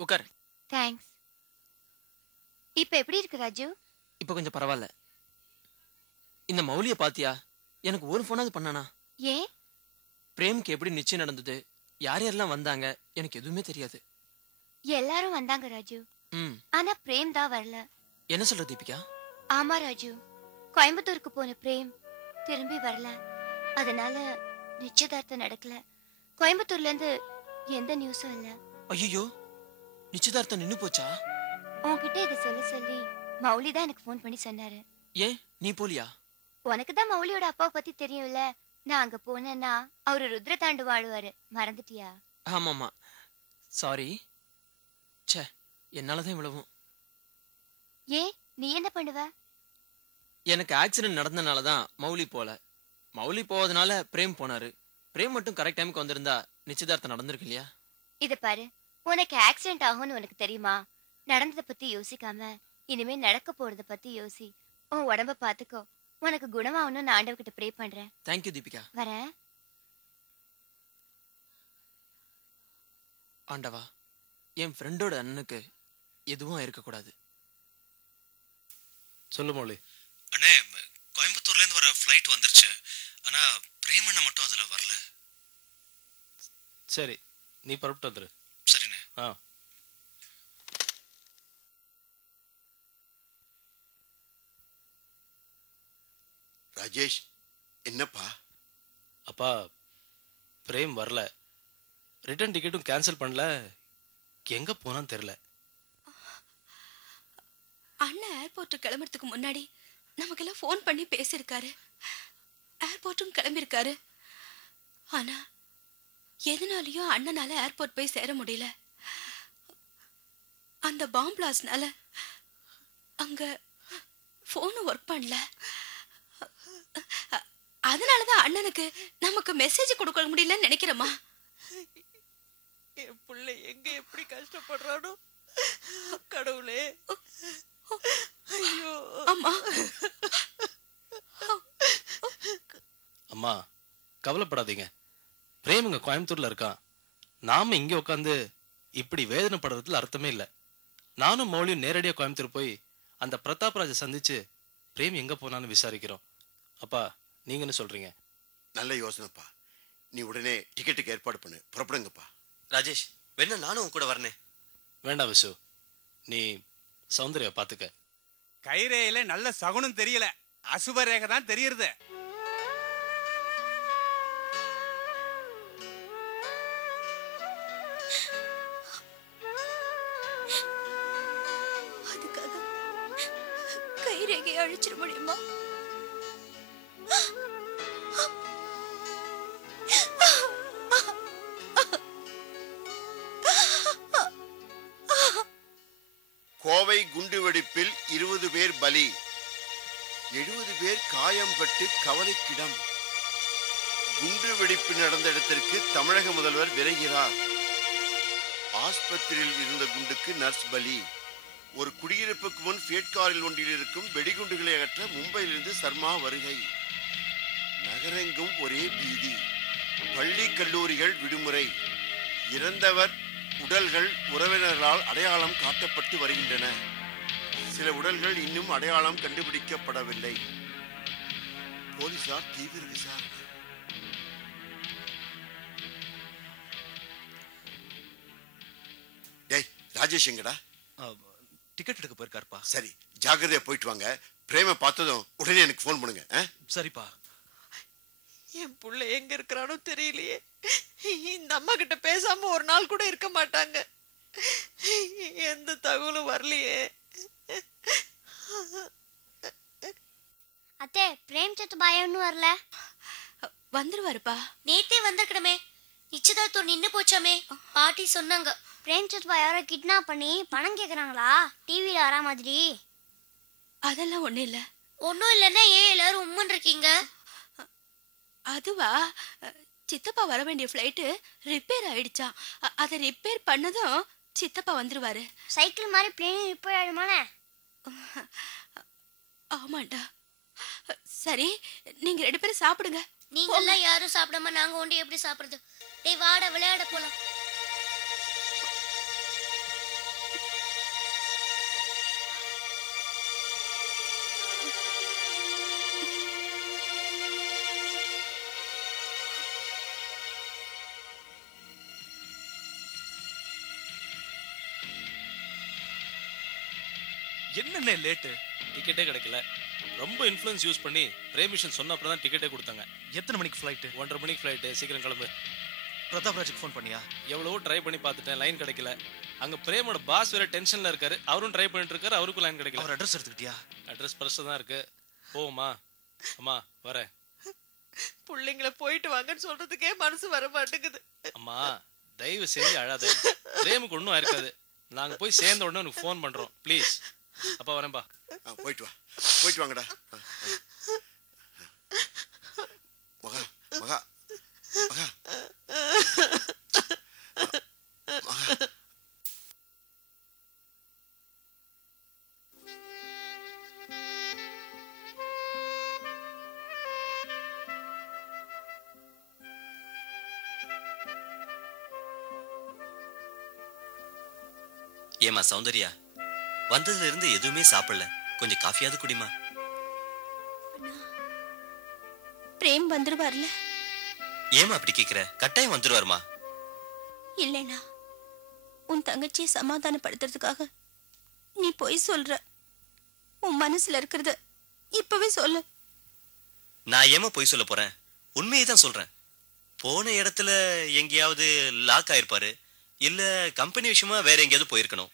உட்கார். தேங்க்ஸ். இப்ப எப்படி இருக்கு ராஜு? இப்ப கொஞ்சம் பரவாயில்ல. இந்த மௌலிய பாத்தியா? எனக்கு ஒரு போனாவது பண்ணானா? ஏன்? பிரேம்க்கு எப்படி நிச்சயம் நடந்தது, யார் யாரெல்லாம் வந்தாங்க, எனக்கு எதுவுமே தெரியாது. எல்லாரும் வந்தாங்க ராஜு. ஆனா பிரேம் தான் வரல. என்ன சொல்ற தீபிகா? ஆமா ராஜு, கோயம்புத்தூருக்கு போன பிரேம் திரும்பி வரல. அதனால நிச்சயதார்த்தம் நடக்கல. கோயம்புத்தூர்ல இருந்து எந்த நியூஸும் இல்ல. ஐயோ, நிச்சயதார்த்தம் நின்னு போச்சா? உன்கிட்ட இதை சொல்லி மௌலி தான் எனக்கு போன் பண்ணி சொன்னாரு. ஏன் நீ போலியா? உனக்கு தான் மௌலியோட அப்பாவை பத்தி தெரியும்ல. நான் அங்க போனேன்னா அவரு ருத்ர தாண்டு வாழுவாரு. மறந்துட்டியா? ஆமாமா, சாரி. ச்சே, என்னாலதான் இவ்வளவும். ஏன், நீ என்ன பண்ணுவ? எனக்கு ஆக்சிடென்ட் நடந்தனாலதான் மௌலி போல. மௌலி போவதனால பிரேம் போனாரு. பிரேம் மட்டும் கரெக்ட் டைமுக்கு வந்திருந்தா நிச்சயதார்த்தம் நடந்திருக்கு இல்லையா? இத பாரு, உனக்கு ஆக்சிடென்ட் ஆகும்னு உனக்கு தெரியுமா? நடந்தத பத்தி யோசிக்காம இனிமே நடக்க போறத பத்தி யோசி. உன் உடம்ப பாத்துக்கோ. உனக்கு குணமாகணும்னு நான் ஆண்டவர்கிட்ட ப்ரே பண்றேன். தேங்க்யூ தீபிகா. வரேன். ஆண்டவா, என் ஃப்ரெண்டோட அண்ணனுக்கு எதுவும் இருக்கக்கூடாது. சொல்லு மௌலி. அண்ணே, கோயம்புத்தூர்ல இருந்து வர ஃப்ளைட் வந்துருச்சு. ஆனா பிரேமண்ண மட்டும் அதுல வரல. சரி, நீ புறப்பட்டு வந்துரு. சரிண்ணே. ராஜேஷ், என்னப்பா? அப்பா, பிரேம் வரல. ரிட்டர்ன் டிக்கெட்டும் கேன்சல் பண்ணல. எங்க போனான்னு தெரியல. அண்ணன் ஏர்போர்ட் கிளம்புறதுக்கு முன்னாடி நமக்கெல்லாம் ஃபோன் பண்ணி பேசியிருக்காரு. ஏர்போர்ட்டும் கிளம்பியிருக்காரு. ஆனா எதனாலயும் அண்ணனால ஏர்போர்ட் போய் சேர முடியல. அந்த பாம்பு பிளாஸ்ட்னால அங்க போனும் ஒர்க் பண்ணல. அதனாலதான் அண்ணனுக்கு நமக்கு மெசேஜ் கொடுக்க முடியலன்னு நினைக்கிறேம்மா. என் பிள்ளை எங்க எப்படி கஷ்டப்படுறானோ கடவுளே. ஐயோ அம்மா. அம்மா, கவலைப்படாதீங்க. பிரேம் இங்க கோயம்புத்தூர்ல இருக்கான். நாம இங்க உட்காந்து இப்படி வேதனைப்படுறதுல அர்த்தமே இல்லை. நானும் மௌலியும் நேரடியா கோயம்புத்தூர் போய் அந்த பிரதாப்ராஜை சந்திச்சு பிரேம் எங்க போனான்னு விசாரிக்கிறோம். அப்பா, நீங்க என்ன சொல்றீங்க? நல்ல யோசனைப்பா. நீ உடனே டிக்கெட்டுக்கு ஏற்பாடு பண்ணு. புறப்படுங்கப்பா. ராஜேஷ், வேணா நானும் கூட வரனே. வேண்டாம் விசு, நீ சௌந்தர்யா பாத்துக்க. கைரேயில நல்ல சகுனம் தெரியல, அசுப ரேகை தான் தெரியுது. அதுக்காக கைரேகையை அழிச்சிட முடியுமா? கோவை குண்டுவெடிப்பில் 20 பேர் பலி, 70 பேர் காயம்பட்டு கவலைக்கிடம். குண்டு வெடிப்பு நடந்த இடத்திற்கு தமிழக முதல்வர் விரைகிறார். ஆஸ்பத்திரியில் இருந்த குண்டுக்கு நர்ஸ் பலி. ஒரு குடியிருப்புக்கு முன் ஃபியட் காரில் ஒன்றில் இருக்கும் வெடிகுண்டுகளை அகற்ற மும்பையிலிருந்து சர்மா வருகை. நகரெங்கும் ஒரே பீதி. பள்ளி கல்லூரிகள் விடுமுறை. இறந்தவர் உடல்கள் உறவினர்களால் அடையாளம் காட்டப்பட்டு வருகின்றன. சில உடல்கள் இன்னும் அடையாளம் கண்டுபிடிக்கப்படவில்லை. போலீசார் தீவிர விசாரணை. டேய், ராஜேஷ் எங்கடா? டிக்கெட் எடுக்க போயிருக்காருப்பா. சரி, ஜாக்கிரதையா போயிட்டு வாங்க. பிரேம பார்த்ததும் உடனே எனக்கு போன் பண்ணுங்க. சரிப்பா. என் புள்ள எங்க இருக்கிறானோ தெரியலையே. இந்த அம்மா கிட்ட பேசாம ஒரு நாள் கூட இருக்க மாட்டாங்க. எந்த தகவலும் வரலையே. அத்தே, பிரேம் சத்து பயம்னு வரல. வந்துருவாருப்பா. நேத்தே வந்திருக்கணுமே. நிச்சயதார்த்தம் நின்னு போச்சாமே. பாட்டி சொன்னாங்க. பிரேம் சத்து யாரோ கிட்னாப் பண்ணி பணம் கேக்குறாங்களா, டிவில வரா மாதிரி. அதெல்லாம் ஒண்ணு இல்ல. ஒன்னும் இல்லன்னா ஏன் எல்லாரும் உம்மன் இருக்கீங்க? அதுவா, சித்தப்பா வர வேண்டிய ஃப்ளைட் ரிப்பேர் ஆயிடுச்சா. அதை ரிப்பேர் பண்ணதும் சித்தப்பா வந்துருவாரு. சைக்கிள் மாதிரி பிளேன் ரிப்பேர் ஆயிடுமானே? ஆமாண்டா. சரி, நீங்க 2 பேரும் சாப்பிடுங்க. நீங்க எல்லாம் யாரும் சாப்பிடாம நாங்க ஒண்டி எப்படி சாப்பிடுறது? டேய் வாட விளையாட போலாம். என்னென்ன லேட்டு? டிக்கெட்டே கிடைக்கல. ரொம்ப இன்ஃப்ளூயன்ஸ் யூஸ் பண்ணி பிரேமிஷன் சொன்ன அப்புறம் தான் டிக்கெட்டே கொடுத்தாங்க. எத்தனை மணிக்கு ஃப்ளைட்டு? 1:30 மணிக்கு ஃப்ளைட்டு. சீக்கிரம் கிளம்பு. பிரதாப்ராஜுக்கு ஃபோன் பண்ணியா? எவ்வளவோ ட்ரை பண்ணி பார்த்துட்டேன், லைன் கிடைக்கல. அங்க பிரேமோட பாஸ் வேற டென்ஷன்ல இருக்காரு, அவரும் ட்ரை பண்ணிட்டு இருக்காரு, அவருக்கும் லைன் கிடைக்கல. அவர் அட்ரஸ் எடுத்துக்கிட்டியா? அட்ரஸ் பிரஸ்ல தான் இருக்கு. போமா அம்மா வரேன். பிள்ளைங்கள போயிட்டு வாங்கன்னு சொல்றதுக்கே மனசு வர மாட்டேங்குது. அம்மா தயவு செஞ்சு அழாத, பிரேமுக்கு ஒன்றும் இருக்காது. நாங்க போய் சேர்ந்த உடனே உனக்கு ஃபோன் பண்றோம் ப்ளீஸ். அப்பா வரேன்பா. போயிட்டு வா, போயிட்டு வாங்கடா. மகா மகா மகா மகா. ஏமா சௌந்தர்யா, வந்ததுல இருந்து எதுவுமே சாப்பிடல, கொஞ்சம் காஃபியாவது குடிமா. பிரேம் வந்துருவார்ல? ஏமா அப்படி கேக்குற? கட்டாயம் வந்துருவாருமா. இல்லைனா உன் தங்கச்சியை சமாதானப்படுத்துறதுக்காக நீ போய் சொல்ற. உன் மனசுல இருக்கிறத இப்பவே சொல்லு. நான் ஏமா பொய் சொல்ல போறேன்? உண்மையை தான் சொல்றேன். போன இடத்துல எங்கேயாவது லாக் ஆயிருப்பாரு, இல்ல கம்பெனி விஷயமா வேற எங்கேயாவது போயிருக்கணும்.